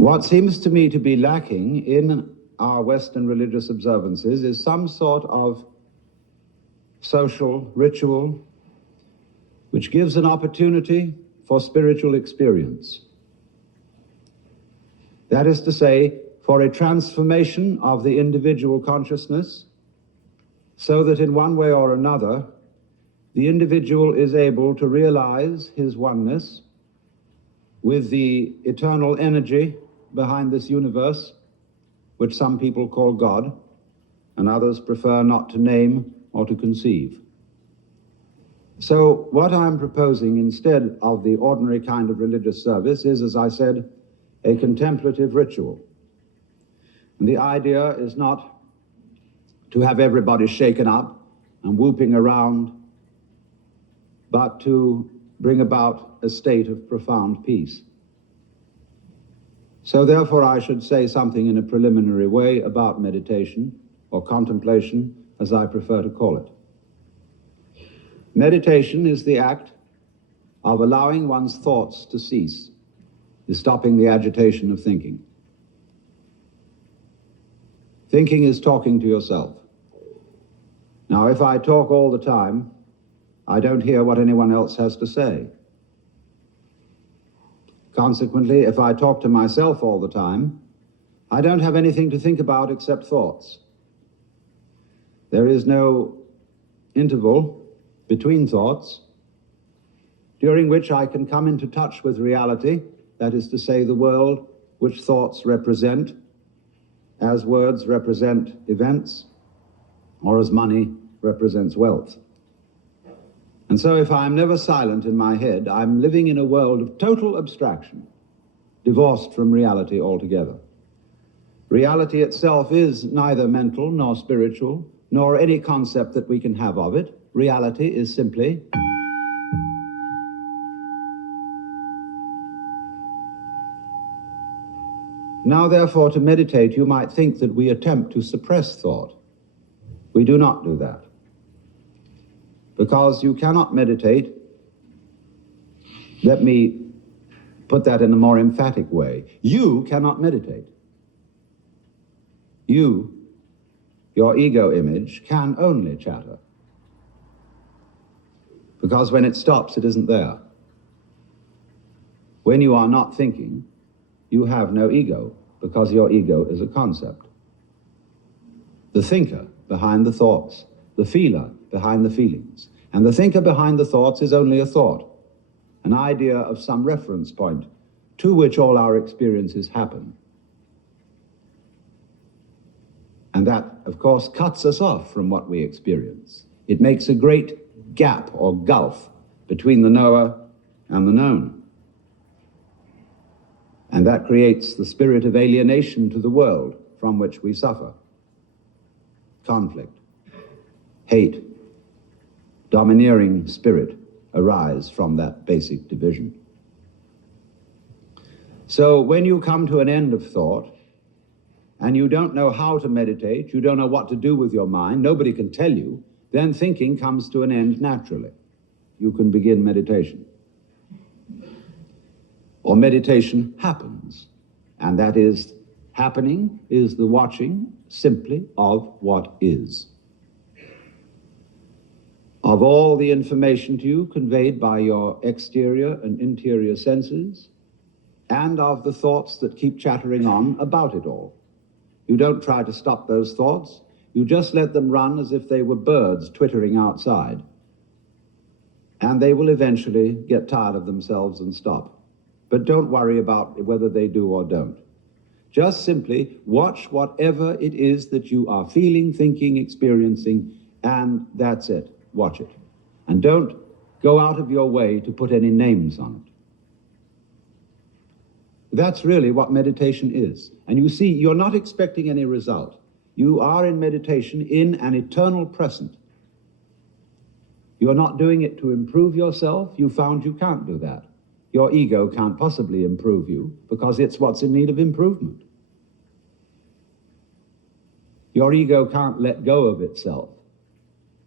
What seems to me to be lacking in our Western religious observances is some sort of social ritual which gives an opportunity for spiritual experience. That is to say, for a transformation of the individual consciousness, so that in one way or another, the individual is able to realize his oneness with the eternal energy behind this universe, which some people call God, and others prefer not to name or to conceive. So what I'm proposing instead of the ordinary kind of religious service is, as I said, a contemplative ritual. And the idea is not to have everybody shaken up and whooping around, but to bring about a state of profound peace. So therefore I should say something in a preliminary way about meditation, or contemplation, as I prefer to call it. Meditation is the act of allowing one's thoughts to cease, is stopping the agitation of thinking. Thinking is talking to yourself. Now, if I talk all the time, I don't hear what anyone else has to say. Consequently, if I talk to myself all the time, I don't have anything to think about except thoughts. There is no interval between thoughts during which I can come into touch with reality, that is to say, the world which thoughts represent, as words represent events, or as money represents wealth. And so if I'm never silent in my head, I'm living in a world of total abstraction, divorced from reality altogether. Reality itself is neither mental nor spiritual, nor any concept that we can have of it. Reality is simply Now, therefore, to meditate, you might think that we attempt to suppress thought. We do not do that. Because you cannot meditate, let me put that in a more emphatic way. You cannot meditate. You, your ego image, can only chatter. Because when it stops, it isn't there. When you are not thinking, you have no ego, because your ego is a concept. The thinker behind the thoughts, the feeler behind the feelings, and the thinker behind the thoughts is only a thought, an idea of some reference point to which all our experiences happen. And that, of course, cuts us off from what we experience. It makes a great gap or gulf between the knower and the known. And that creates the spirit of alienation to the world from which we suffer. Conflict, hate, domineering spirit arise from that basic division. So when you come to an end of thought, and you don't know how to meditate, you don't know what to do with your mind, nobody can tell you, then thinking comes to an end naturally. You can begin meditation. Or meditation happens, and that is, happening is the watching simply of what is. Of all the information to you conveyed by your exterior and interior senses, and of the thoughts that keep chattering on about it all. You don't try to stop those thoughts, you just let them run as if they were birds twittering outside. And they will eventually get tired of themselves and stop. But don't worry about whether they do or don't. Just simply watch whatever it is that you are feeling, thinking, experiencing, and that's it. Watch it. And don't go out of your way to put any names on it. That's really what meditation is. And you see, you're not expecting any result. You are in meditation in an eternal present. You're not doing it to improve yourself. You found you can't do that. Your ego can't possibly improve you because it's what's in need of improvement. Your ego can't let go of itself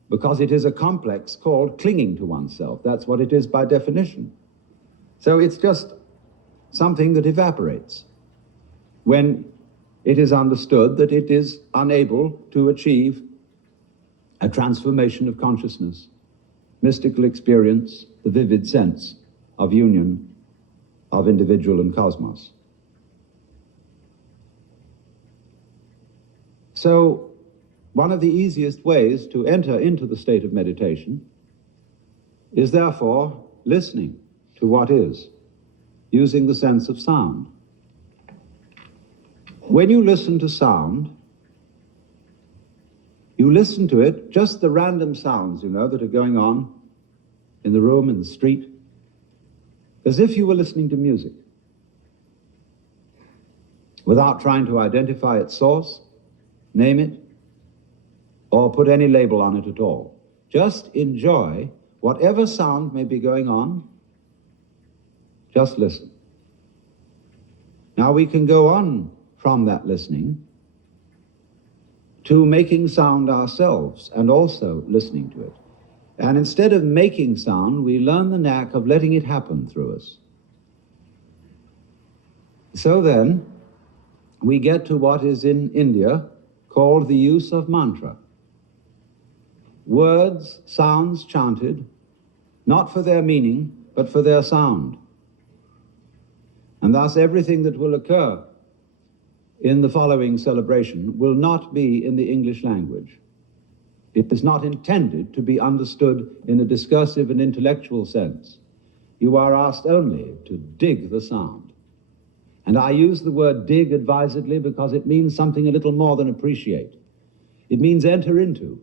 because it is a complex called clinging to oneself. That's what it is by definition. So it's just something that evaporates. when it is understood that it is unable to achieve a transformation of consciousness, mystical experience, the vivid sense of union of individual and cosmos. So, one of the easiest ways to enter into the state of meditation is therefore listening to what is, using the sense of sound. When you listen to sound, you listen to it, just the random sounds, that are going on in the room, in the street, as if you were listening to music, without trying to identify its source, name it, or put any label on it at all. Just enjoy whatever sound may be going on. Just listen. Now we can go on from that listening to making sound ourselves and also listening to it. And instead of making sound, we learn the knack of letting it happen through us. So then, we get to what is in India called the use of mantra. Words, sounds chanted, not for their meaning, but for their sound. And thus everything that will occur in the following celebration will not be in the English language. It is not intended to be understood in a discursive and intellectual sense. You are asked only to dig the sound. And I use the word dig advisedly because it means something a little more than appreciate. It means enter into,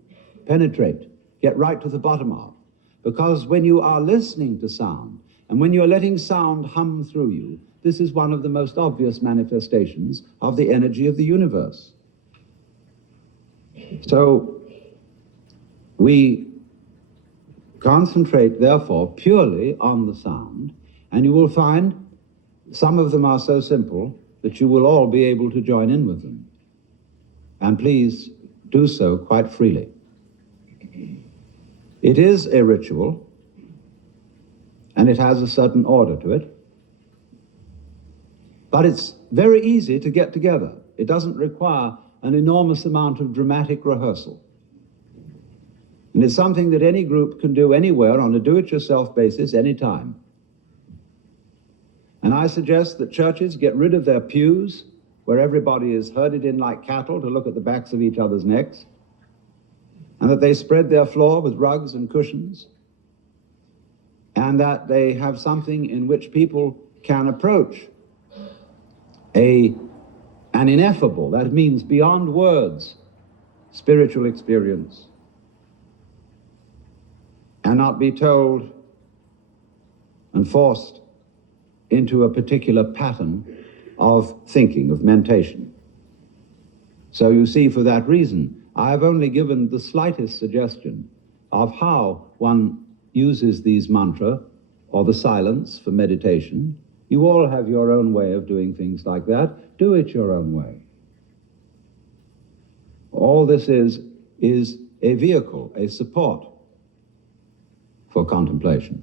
penetrate, get right to the bottom of. Because when you are listening to sound, and when you're letting sound hum through you, this is one of the most obvious manifestations of the energy of the universe. So, we concentrate, therefore, purely on the sound, and you will find some of them are so simple that you will all be able to join in with them. And please do so quite freely. It is a ritual, and it has a certain order to it, but it's very easy to get together. It doesn't require an enormous amount of dramatic rehearsal. And it's something that any group can do anywhere on a do-it-yourself basis, anytime. And I suggest that churches get rid of their pews, where everybody is herded in like cattle to look at the backs of each other's necks, and that they spread their floor with rugs and cushions, and that they have something in which people can approach an ineffable, that means beyond words, spiritual experience, and not be told and forced into a particular pattern of thinking, of mentation. So you see, for that reason, I have only given the slightest suggestion of how one uses these mantra or the silence for meditation. You all have your own way of doing things like that. Do it your own way. All this is a vehicle, a support for contemplation.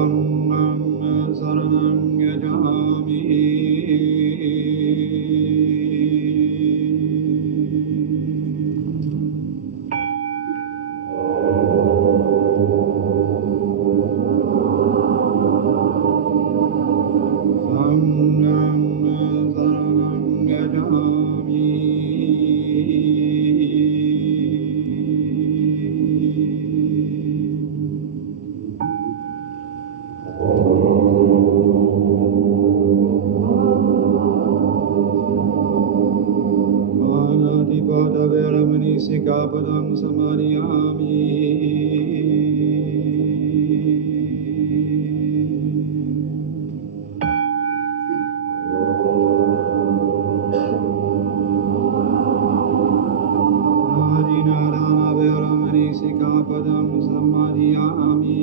Sannam saranam yajami. Sikapadam samadhiyami. Adinadana veramani sikapadam samadhiyami.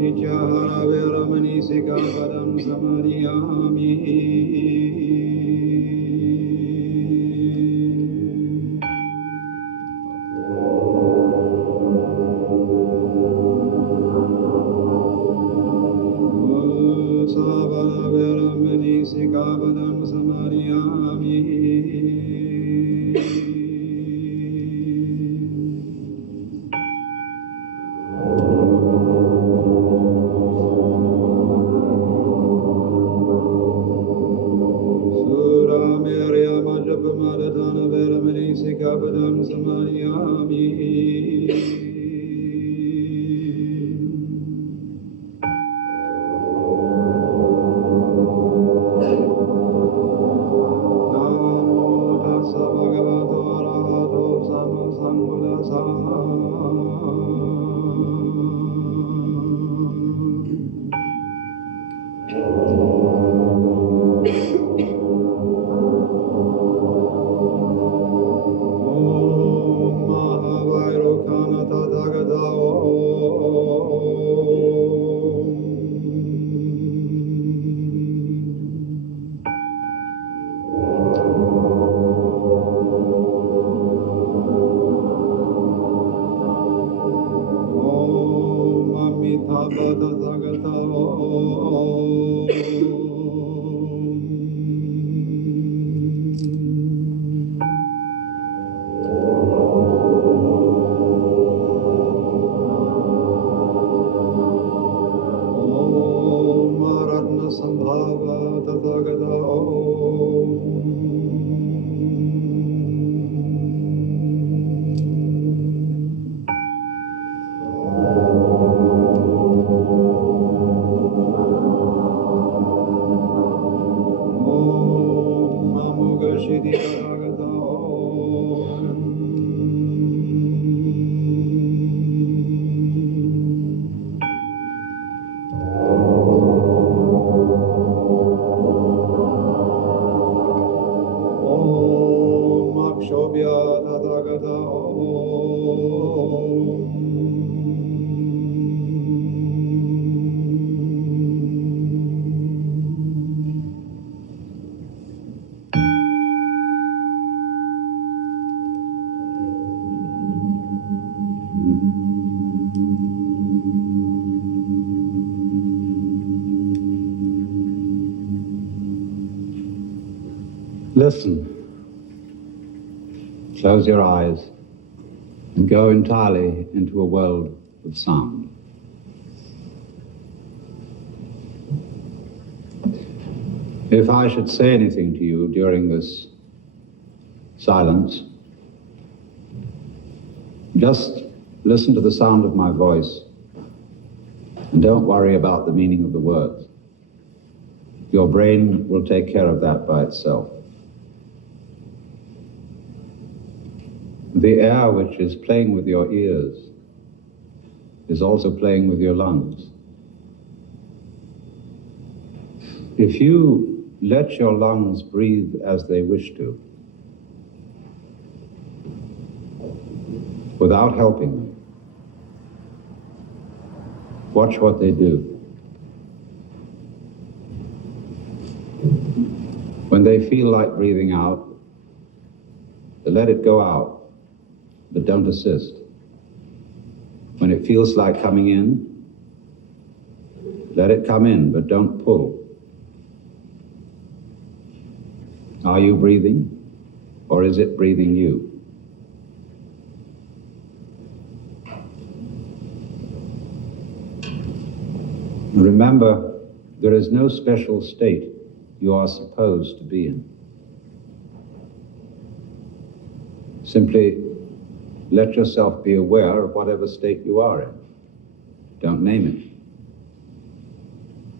Vichara veramani sikapadam samadhiyami. Savana veramani sikapadam samadhiyami. Madatana veramani sikapadam samadhiyami. Namo tassa bhagavato arahato samma sambuddhassa. Listen. Close your eyes and go entirely into a world of sound. If I should say anything to you during this silence, just listen to the sound of my voice and don't worry about the meaning of the words. Your brain will take care of that by itself. The air which is playing with your ears is also playing with your lungs. If you let your lungs breathe as they wish to, without helping them, watch what they do. When they feel like breathing out, let it go out, but don't assist. When it feels like coming in, let it come in, but don't pull. Are you breathing, or is it breathing you? Remember, there is no special state you are supposed to be in. Simply let yourself be aware of whatever state you are in. Don't name it.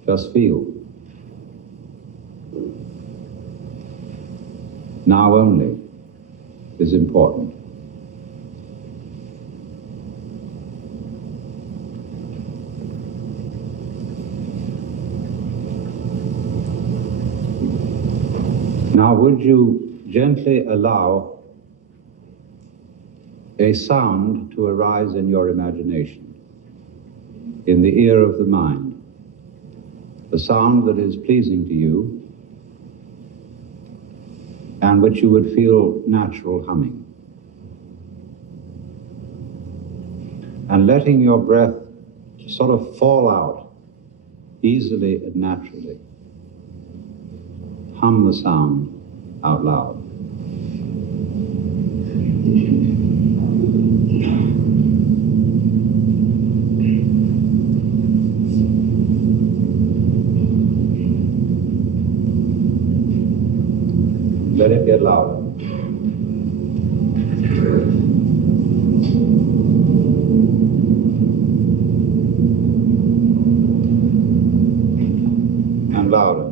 Just feel. Now only is important. Now, would you gently allow a sound to arise in your imagination, in the ear of the mind, a sound that is pleasing to you and which you would feel natural humming. And letting your breath sort of fall out easily and naturally. Hum the sound out loud. Let it get louder. And louder.